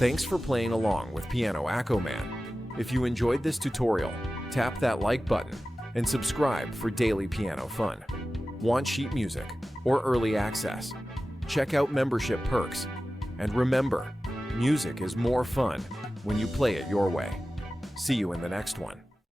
Thanks for playing along with Piano AccoMan. If you enjoyed this tutorial, tap that like button and subscribe for daily piano fun. Want sheet music or early access? Check out membership perks. And remember, music is more fun when you play it your way. See you in the next one.